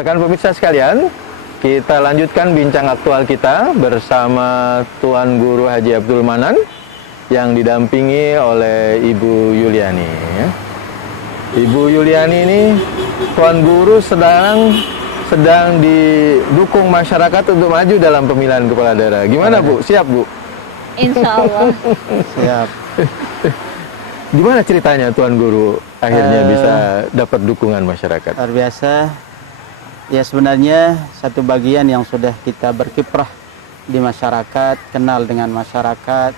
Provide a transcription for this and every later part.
Rekan pemirsa sekalian, kita lanjutkan bincang aktual kita bersama Tuan Guru Haji Abdul Manan yang didampingi oleh Ibu Yuliani. Ibu Yuliani ini Tuan Guru sedang didukung masyarakat untuk maju dalam pemilihan kepala daerah. Gimana Bu? Siap Bu? Insya Allah. Siap. Gimana ceritanya Tuan Guru akhirnya bisa dapat dukungan masyarakat? Luar biasa. Ya sebenarnya satu bagian yang sudah kita berkiprah di masyarakat, kenal dengan masyarakat,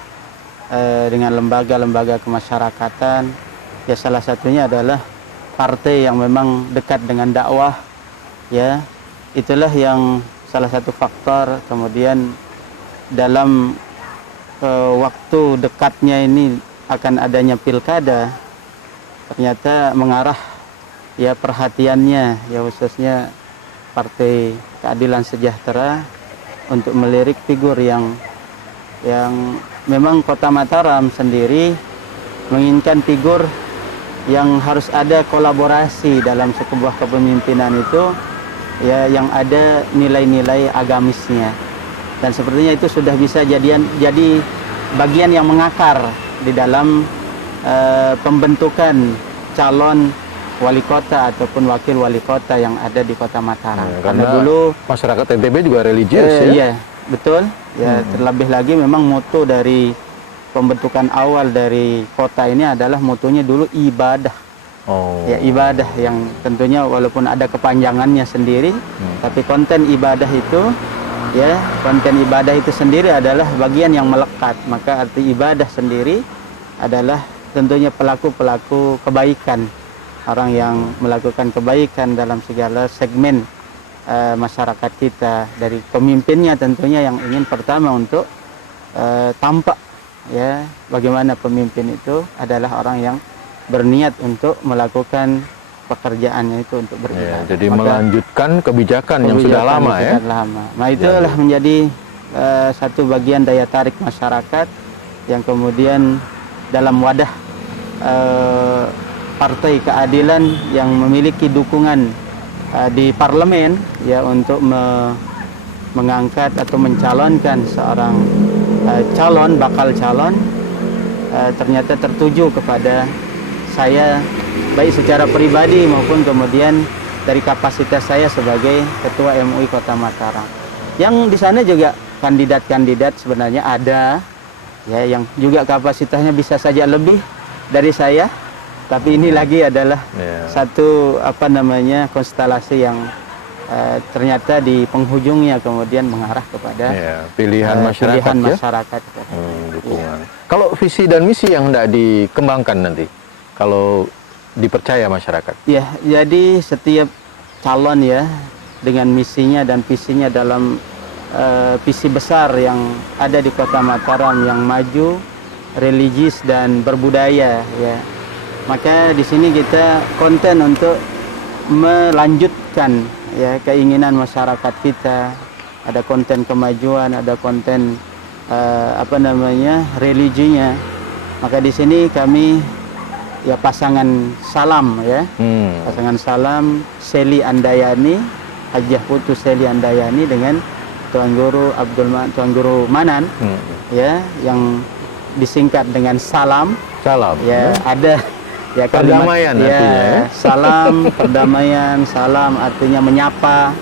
dengan lembaga-lembaga kemasyarakatan. Ya salah satunya adalah partai yang memang dekat dengan dakwah. Ya, itulah yang salah satu faktor. Kemudian dalam waktu dekatnya ini akan adanya pilkada, ternyata mengarah ya perhatiannya ya khususnya Partai Keadilan Sejahtera untuk melirik figur yang memang Kota Mataram sendiri menginginkan figur yang harus ada kolaborasi dalam sebuah kepemimpinan itu ya yang ada nilai-nilai agamisnya, dan sepertinya itu sudah bisa jadi bagian yang mengakar di dalam pembentukan calon wali kota ataupun wakil wali kota yang ada di Kota Mataram. Karena dulu masyarakat NTB juga religius ya. Iya, betul. Ya, terlebih lagi memang moto dari pembentukan awal dari kota ini adalah motonya dulu ibadah. Oh. Ya, ibadah yang tentunya walaupun ada kepanjangannya sendiri, tapi konten ibadah itu ya, konten ibadah itu sendiri adalah bagian yang melekat. Maka arti ibadah sendiri adalah tentunya pelaku-pelaku kebaikan. Orang yang melakukan kebaikan dalam segala segmen masyarakat kita, dari pemimpinnya tentunya yang ingin pertama untuk tampak ya bagaimana pemimpin itu adalah orang yang berniat untuk melakukan pekerjaannya itu untuk beribadah. Ya, jadi melanjutkan kebijakan yang sudah lama ya. Nah itulah menjadi satu bagian daya tarik masyarakat yang kemudian dalam wadah Partai Keadilan yang memiliki dukungan di parlemen ya untuk mengangkat atau mencalonkan seorang bakal calon ternyata tertuju kepada saya baik secara pribadi maupun kemudian dari kapasitas saya sebagai Ketua MUI Kota Mataram. Yang di sana juga kandidat-kandidat sebenarnya ada ya yang juga kapasitasnya bisa saja lebih dari saya. Tapi ini lagi adalah satu konstelasi yang ternyata di penghujungnya kemudian mengarah kepada pilihan masyarakat. Dukungan. Kalau visi dan misi yang hendak dikembangkan nanti, kalau dipercaya masyarakat. Ya, jadi setiap calon ya dengan misinya dan visinya dalam visi besar yang ada di Kota Mataram yang maju, religius dan berbudaya ya. Maka di sini kita konten untuk melanjutkan ya keinginan masyarakat kita. Ada konten kemajuan, ada konten religinya. Maka di sini kami ya pasangan salam ya. Pasangan salam Seli Andayani, Hajah Putu Seli Andayani dengan Tuan Guru Manan ya yang disingkat dengan salam. Salam. Ya, ada ya perdamaian artinya ya. Salam perdamaian, salam artinya menyapa,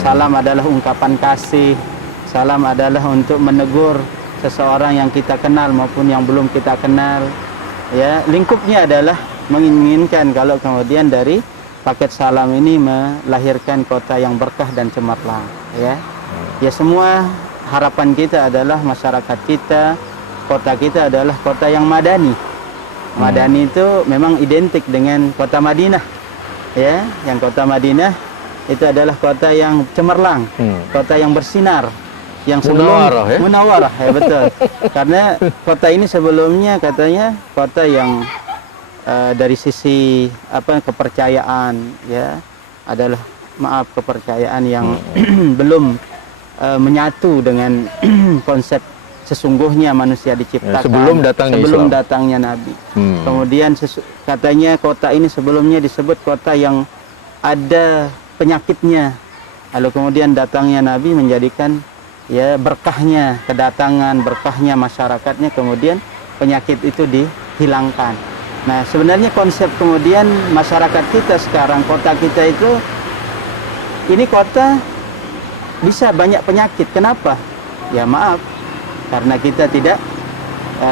salam adalah ungkapan kasih, salam adalah untuk menegur seseorang yang kita kenal maupun yang belum kita kenal ya. Lingkupnya adalah menginginkan kalau kemudian dari paket salam ini melahirkan kota yang berkah dan cemerlang ya. Ya semua harapan kita adalah masyarakat kita, kota kita adalah kota yang madani. Madani itu memang identik dengan kota Madinah ya, yang kota Madinah itu adalah kota yang cemerlang, kota yang bersinar, yang sebelum Munawarah ya betul. Karena kota ini sebelumnya katanya kota yang dari sisi kepercayaan ya adalah kepercayaan yang belum menyatu dengan konsep sesungguhnya manusia diciptakan sebelum datangnya Nabi. Kemudian katanya kota ini sebelumnya disebut kota yang ada penyakitnya. Lalu kemudian datangnya Nabi menjadikan ya berkahnya kedatangan, berkahnya masyarakatnya, kemudian penyakit itu dihilangkan. Nah, sebenarnya konsep kemudian masyarakat kita sekarang, kota kita itu, ini kota bisa banyak penyakit. Kenapa? Ya maaf, karena kita tidak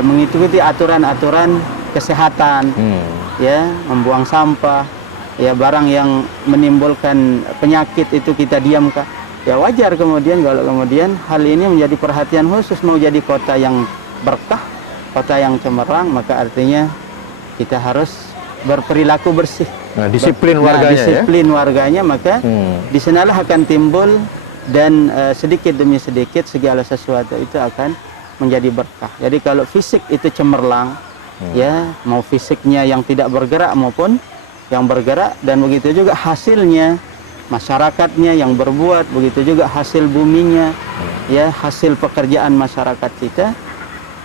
mengikuti aturan-aturan kesehatan, ya, membuang sampah, ya, barang yang menimbulkan penyakit itu kita diamkan. Ya wajar kemudian kalau kemudian hal ini menjadi perhatian khusus. Mau jadi kota yang berkah, kota yang cemerlang, maka artinya kita harus berperilaku bersih. Nah, disiplin warganya, disiplin warganya, maka di sanalah akan timbul dan sedikit demi sedikit segala sesuatu itu akan menjadi berkah. Jadi kalau fisik itu cemerlang, ya, mau fisiknya yang tidak bergerak maupun yang bergerak, dan begitu juga hasilnya masyarakatnya yang berbuat, begitu juga hasil buminya, ya, hasil pekerjaan masyarakat kita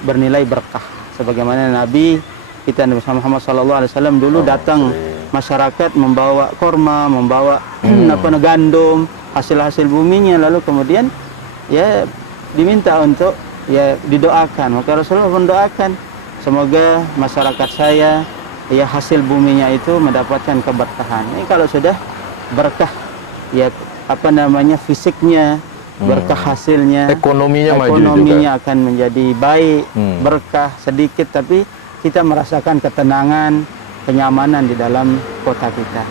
bernilai berkah. Sebagaimana Nabi kita Nabi Muhammad SAW dulu datang masyarakat membawa korma, membawa gandum, hasil-hasil buminya, lalu kemudian ya diminta untuk ya didoakan. Maka Rasulullah mendoakan, semoga masyarakat saya ya hasil buminya itu mendapatkan keberkahan. Ini kalau sudah berkah, ya apa namanya, fisiknya berkah, hasilnya ekonominya akan menjadi baik, berkah sedikit, tapi kita merasakan ketenangan, kenyamanan di dalam kota kita.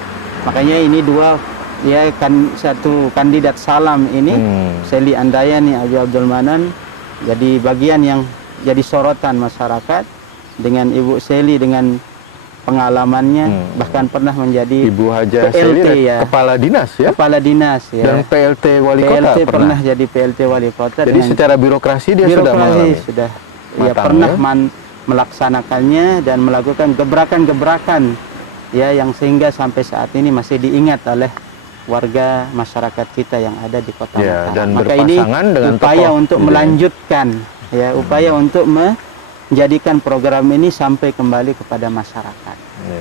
Makanya ini dua, ya kan, satu kandidat salam ini, Seli Andayani Haji Abdul Manan, jadi bagian yang jadi sorotan masyarakat, dengan Ibu Seli dengan pengalamannya, bahkan pernah menjadi Ibu Haja PLT, Seli, ya, kepala dinas, ya, kepala dinas, ya, dan PLT wali kota pernah jadi PLT wali kota. Jadi secara birokrasi dia sudah mengalami, sudah matang, ya, pernah ya, melaksanakannya dan melakukan gebrakan-gebrakan, ya, yang sehingga sampai saat ini masih diingat oleh warga masyarakat kita yang ada di Kota Mataram. Dan maka ini dengan upaya tokoh, untuk melanjutkan, ya, upaya untuk menjadikan program ini sampai kembali kepada masyarakat.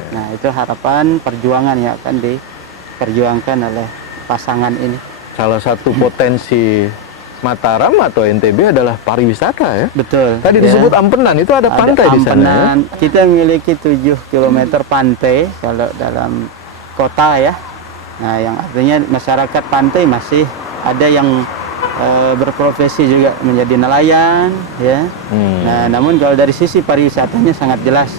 Nah, itu harapan perjuangan yang akan diperjuangkan oleh pasangan ini. Salah satu potensi Mataram atau NTB adalah pariwisata, ya. Betul. Tadi disebut Ampenan, itu ada pantai di sana, ya? Kita memiliki 7 km pantai kalau dalam kota, ya. Nah, yang artinya masyarakat pantai masih ada yang berprofesi juga menjadi nelayan, ya. Nah, namun kalau dari sisi pariwisatanya sangat jelas,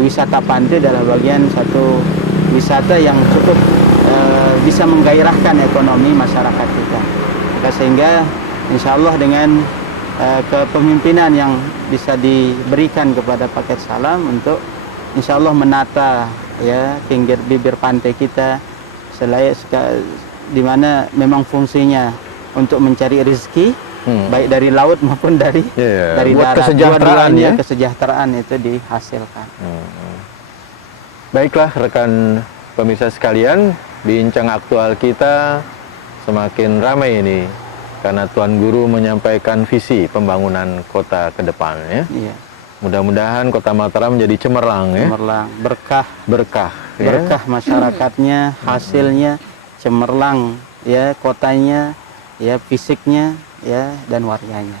wisata pantai adalah bagian satu wisata yang cukup bisa menggairahkan ekonomi masyarakat kita. Maka sehingga insya Allah dengan kepemimpinan yang bisa diberikan kepada Paket Salam untuk insya Allah menata, ya, pinggir bibir pantai kita selayak di mana memang fungsinya untuk mencari rezeki, baik dari laut maupun dari darat. Kesejahteraan, ya, kesejahteraan itu dihasilkan. Baiklah rekan pemirsa sekalian, bincang aktual kita semakin ramai ini karena Tuan Guru menyampaikan visi pembangunan kota ke depan, ya. Iya. Mudah-mudahan Kota Mataram menjadi cemerlang, ya. Cemerlang, berkah, ya, berkah masyarakatnya, hasilnya cemerlang, ya, kotanya, ya, fisiknya, ya, dan warganya.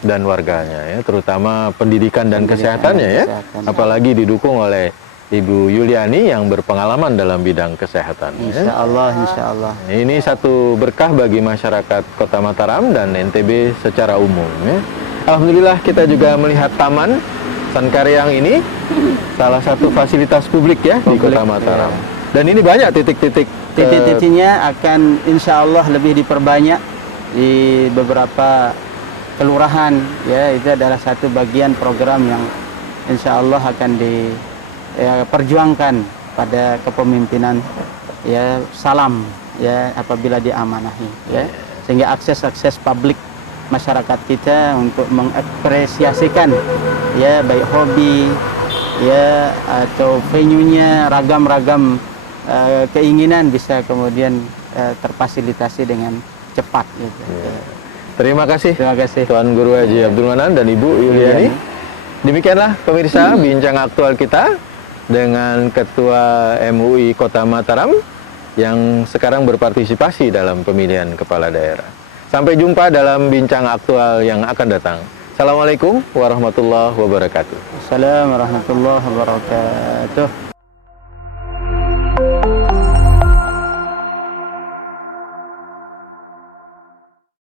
Ya, terutama pendidikan dan kesehatannya, ya. Apalagi didukung oleh Ibu Yuliani yang berpengalaman dalam bidang kesehatan. Insya Allah, insya Allah. Ini satu berkah bagi masyarakat Kota Mataram dan NTB secara umum, ya. Alhamdulillah kita juga melihat Taman Sankaryang ini salah satu fasilitas publik, ya, di Kota Mataram. Ya. Dan ini banyak titik-titiknya akan insya Allah lebih diperbanyak di beberapa kelurahan, ya. Itu adalah satu bagian program yang insya Allah akan diperjuangkan pada kepemimpinan, ya, Salam, ya, apabila diamanahi, ya, sehingga akses publik masyarakat kita untuk mengapresiasikan, ya, baik hobi, ya, atau venue-nya, ragam-ragam keinginan bisa kemudian terfasilitasi dengan cepat, gitu. Terima kasih Tuan Guru Haji Abdul Manan dan Ibu Yuliani. Demikianlah pemirsa bincang aktual kita dengan Ketua MUI Kota Mataram, yang sekarang berpartisipasi dalam pemilihan kepala daerah. Sampai jumpa dalam bincang aktual yang akan datang. Assalamualaikum warahmatullahi wabarakatuh. Assalamualaikum warahmatullahi wabarakatuh.